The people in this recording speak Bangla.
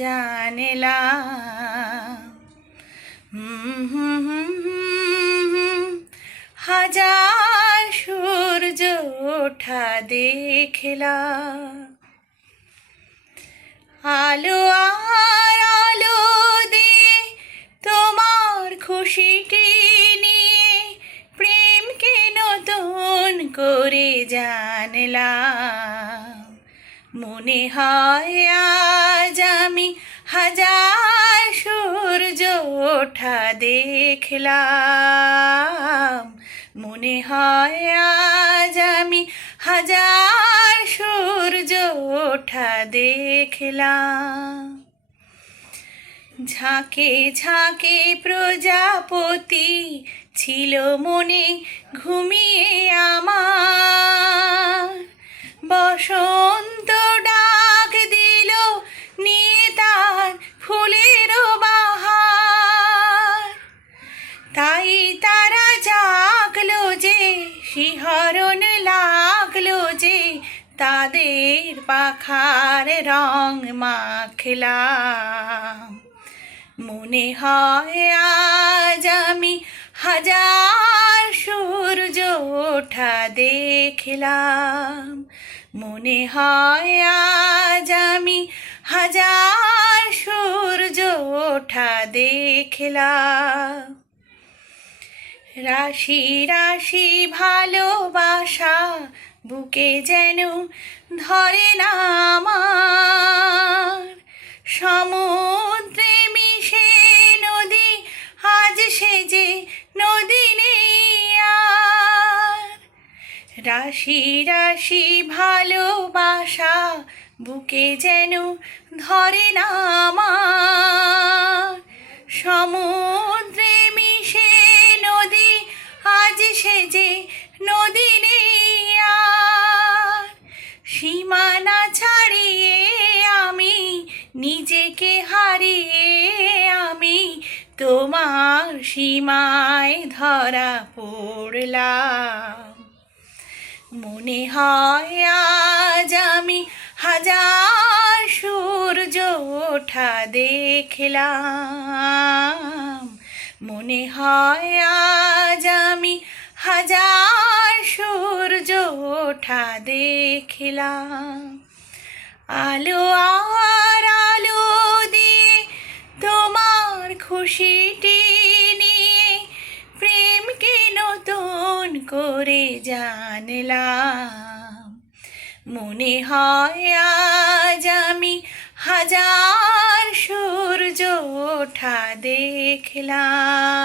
জানেলা। হাজার সূর্য ওঠা দেখলা আলো আর আলো দিয়ে তোমার খুশিটি। জানলাম। মনে হয় আজ আমি হাজার সূর্য ওঠা দেখলাম। মনে হয় আজ আমি হাজার সূর্য ওঠা দেখলাম। ঝাঁকে ঝাঁকে প্রজাপতি ছিল মনে ঘুমিয়ে আমার বসন্ত ডাক দিল নিয়ে তার ফুলের বাহার। তাই তারা জাগলো যে, শিহরণ লাগল যে, তাদের পাখার রং মাখলাম। মনে হয় আজ আমি হাজার সূর্য ওঠা দেখলাম। মনে হয় আজ আমি হাজার সূর্য ওঠা দেখলাম। রাশি রাশি ভালোবাসা বুকে যেন ধরে না আমার। রাশি রাশি ভালোবাসা, বুকে যেন ধরে না আমার। সমুদ্রে মিশে নদী, আজ সেজে নদী নেই আর। সীমানা ছাড়িয়ে আমি নিজেকে হারিয়ে আমি তোমার সীমায় ধরা পড়লাম। মনে হয় আজ আমি হাজার সূর্য ওঠা দেখলাম। মনে হয় আজ আমি হাজার সূর্য ওঠা দেখলাম। আলো আর আলো দিয়ে তোমার খুশিটি করে জানলাম। মনে হয় আজ আমি হাজার সূর্য ওঠা দেখলাম।